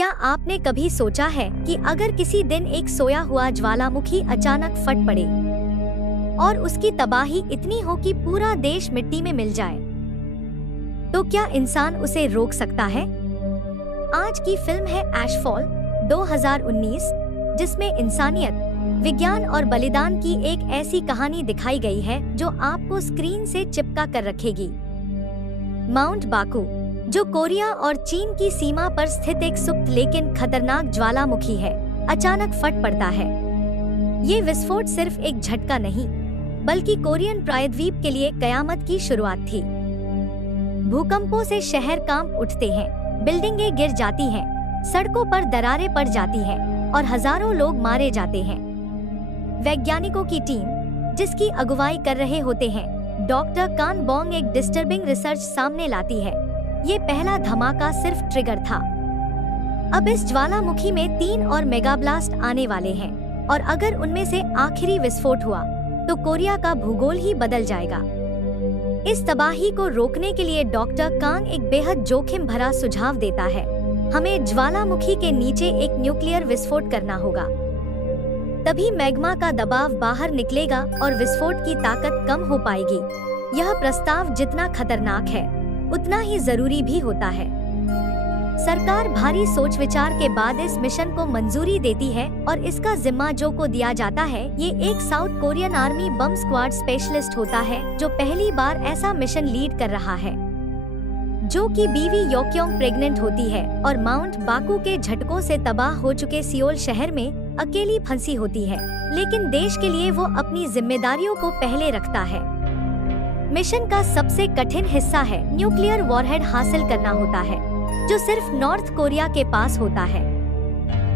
क्या आपने कभी सोचा है कि अगर किसी दिन एक सोया हुआ ज्वालामुखी अचानक फट पड़े और उसकी तबाही इतनी हो कि पूरा देश मिट्टी में मिल जाए, तो क्या इंसान उसे रोक सकता है? आज की फिल्म है ऐशफॉल 2019, जिसमें इंसानियत, विज्ञान और बलिदान की एक ऐसी कहानी दिखाई गई है जो आपको स्क्रीन से चिपका कर रखेगी। माउंट बाकू, जो कोरिया और चीन की सीमा पर स्थित एक सुप्त लेकिन खतरनाक ज्वालामुखी है, अचानक फट पड़ता है। ये विस्फोट सिर्फ एक झटका नहीं, बल्कि कोरियन प्रायद्वीप के लिए कयामत की शुरुआत थी। भूकंपों से शहर कांप उठते हैं, बिल्डिंगें गिर जाती हैं, सड़कों पर दरारें पड़ जाती हैं और हजारों लोग मारे जाते हैं। वैज्ञानिकों की टीम, जिसकी अगुवाई कर रहे होते हैं डॉक्टर कान बोंग, एक डिस्टर्बिंग रिसर्च सामने लाती है। ये पहला धमाका सिर्फ ट्रिगर था। अब इस ज्वालामुखी में 3 और मेगाब्लास्ट आने वाले हैं, और अगर उनमें से आखिरी विस्फोट हुआ तो कोरिया का भूगोल ही बदल जाएगा। इस तबाही को रोकने के लिए डॉक्टर कांग एक बेहद जोखिम भरा सुझाव देता है। हमें ज्वालामुखी के नीचे एक न्यूक्लियर विस्फोट करना होगा। तभी मैग्मा का दबाव बाहर निकलेगा और विस्फोट की ताकत कम हो पाएगी। यह प्रस्ताव जितना खतरनाक है, उतना ही जरूरी भी होता है। सरकार भारी सोच विचार के बाद इस मिशन को मंजूरी देती है और इसका जिम्मा जो को दिया जाता है। ये एक साउथ कोरियन आर्मी बम स्क्वाड स्पेशलिस्ट होता है, जो पहली बार ऐसा मिशन लीड कर रहा है। जो की बीवी योक्योंग प्रेग्नेंट होती है और माउंट बाकू के झटकों से तबाह हो चुके सियोल शहर में अकेली फंसी होती है, लेकिन देश के लिए वो अपनी जिम्मेदारियों को पहले रखता है। मिशन का सबसे कठिन हिस्सा है न्यूक्लियर वॉरहेड हासिल करना होता है, जो सिर्फ नॉर्थ कोरिया के पास होता है।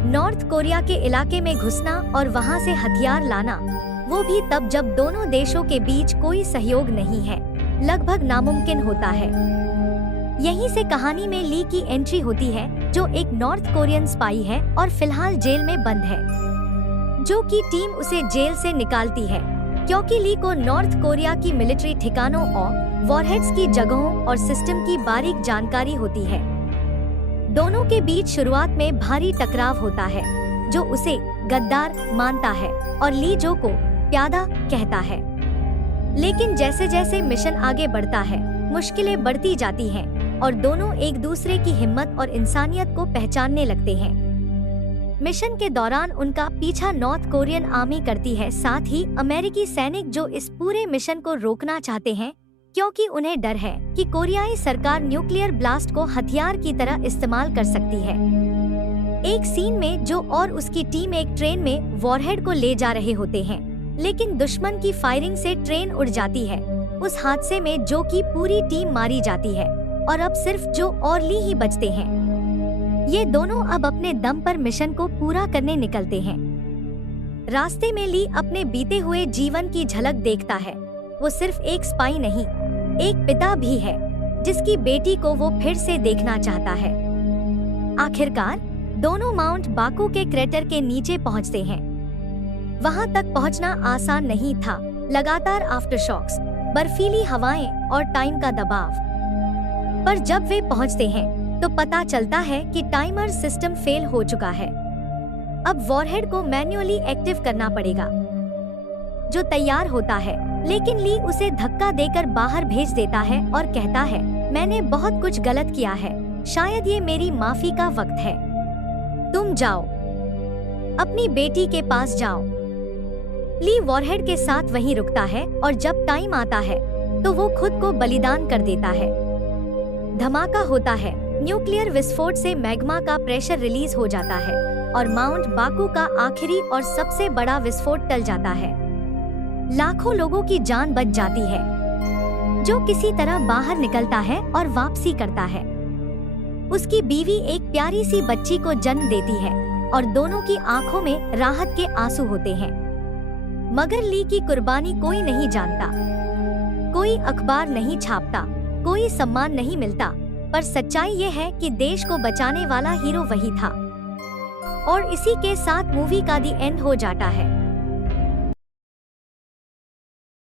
नॉर्थ कोरिया के इलाके में घुसना और वहां से हथियार लाना, वो भी तब जब दोनों देशों के बीच कोई सहयोग नहीं है, लगभग नामुमकिन होता है। यहीं से कहानी में ली की एंट्री होती है, जो एक नॉर्थ कोरियन स्पाई है और फिलहाल जेल में बंद है। जो की टीम उसे जेल से निकालती है, क्योंकि ली को नॉर्थ कोरिया की मिलिट्री ठिकानों और वॉरहेड्स की जगहों और सिस्टम की बारीक जानकारी होती है। दोनों के बीच शुरुआत में भारी टकराव होता है। जो उसे गद्दार मानता है और ली जो को प्यादा कहता है। लेकिन जैसे जैसे मिशन आगे बढ़ता है, मुश्किलें बढ़ती जाती हैं और दोनों एक दूसरे की हिम्मत और इंसानियत को पहचानने लगते हैं। मिशन के दौरान उनका पीछा नॉर्थ कोरियन आर्मी करती है, साथ ही अमेरिकी सैनिक, जो इस पूरे मिशन को रोकना चाहते हैं, क्योंकि उन्हें डर है कि कोरियाई सरकार न्यूक्लियर ब्लास्ट को हथियार की तरह इस्तेमाल कर सकती है। एक सीन में जो और उसकी टीम एक ट्रेन में वॉरहेड को ले जा रहे होते हैं, लेकिन दुश्मन की फायरिंग से ट्रेन उड़ जाती है। उस हादसे में जो की पूरी टीम मारी जाती है और अब सिर्फ जो और ली ही बचते हैं। ये दोनों अब अपने दम पर मिशन को पूरा करने निकलते हैं। रास्ते में ली अपने बीते हुए जीवन की झलक देखता है। वो सिर्फ एक स्पाई नहीं, एक पिता भी है, जिसकी बेटी को वो फिर से देखना चाहता है। आखिरकार दोनों माउंट बाकू के क्रेटर के नीचे पहुंचते हैं। वहां तक पहुंचना आसान नहीं था। लगातार आफ्टरशॉक्स, बर्फीली हवाएं और टाइम का दबाव। पर जब वे पहुंचते हैं तो पता चलता है कि टाइमर सिस्टम फेल हो चुका है। अब वॉरहेड को मैन्युअली एक्टिव करना पड़ेगा। जो तैयार होता है, लेकिन ली उसे धक्का देकर बाहर भेज देता है और कहता है, मैंने बहुत कुछ गलत किया है, शायद ये मेरी माफी का वक्त है। तुम जाओ, अपनी बेटी के पास जाओ। ली वॉरहेड के साथ वहीं रुकता है और जब टाइम आता है तो वो खुद को बलिदान कर देता है। धमाका होता है। न्यूक्लियर विस्फोट से मैग्मा का प्रेशर रिलीज हो जाता है और माउंट बाकू का आखिरी और सबसे बड़ा विस्फोट टल जाता है। लाखों लोगों की जान बच जाती है। जो किसी तरह बाहर निकलता है और वापसी करता है। उसकी बीवी एक प्यारी सी बच्ची को जन्म देती है और दोनों की आंखों में राहत के आंसू होते हैं। मगर ली की कुर्बानी कोई नहीं जानता। कोई अखबार नहीं छापता, कोई सम्मान नहीं मिलता, पर सच्चाई ये है कि देश को बचाने वाला हीरो वही था। और इसी के साथ मूवी का दी एंड हो जाता है।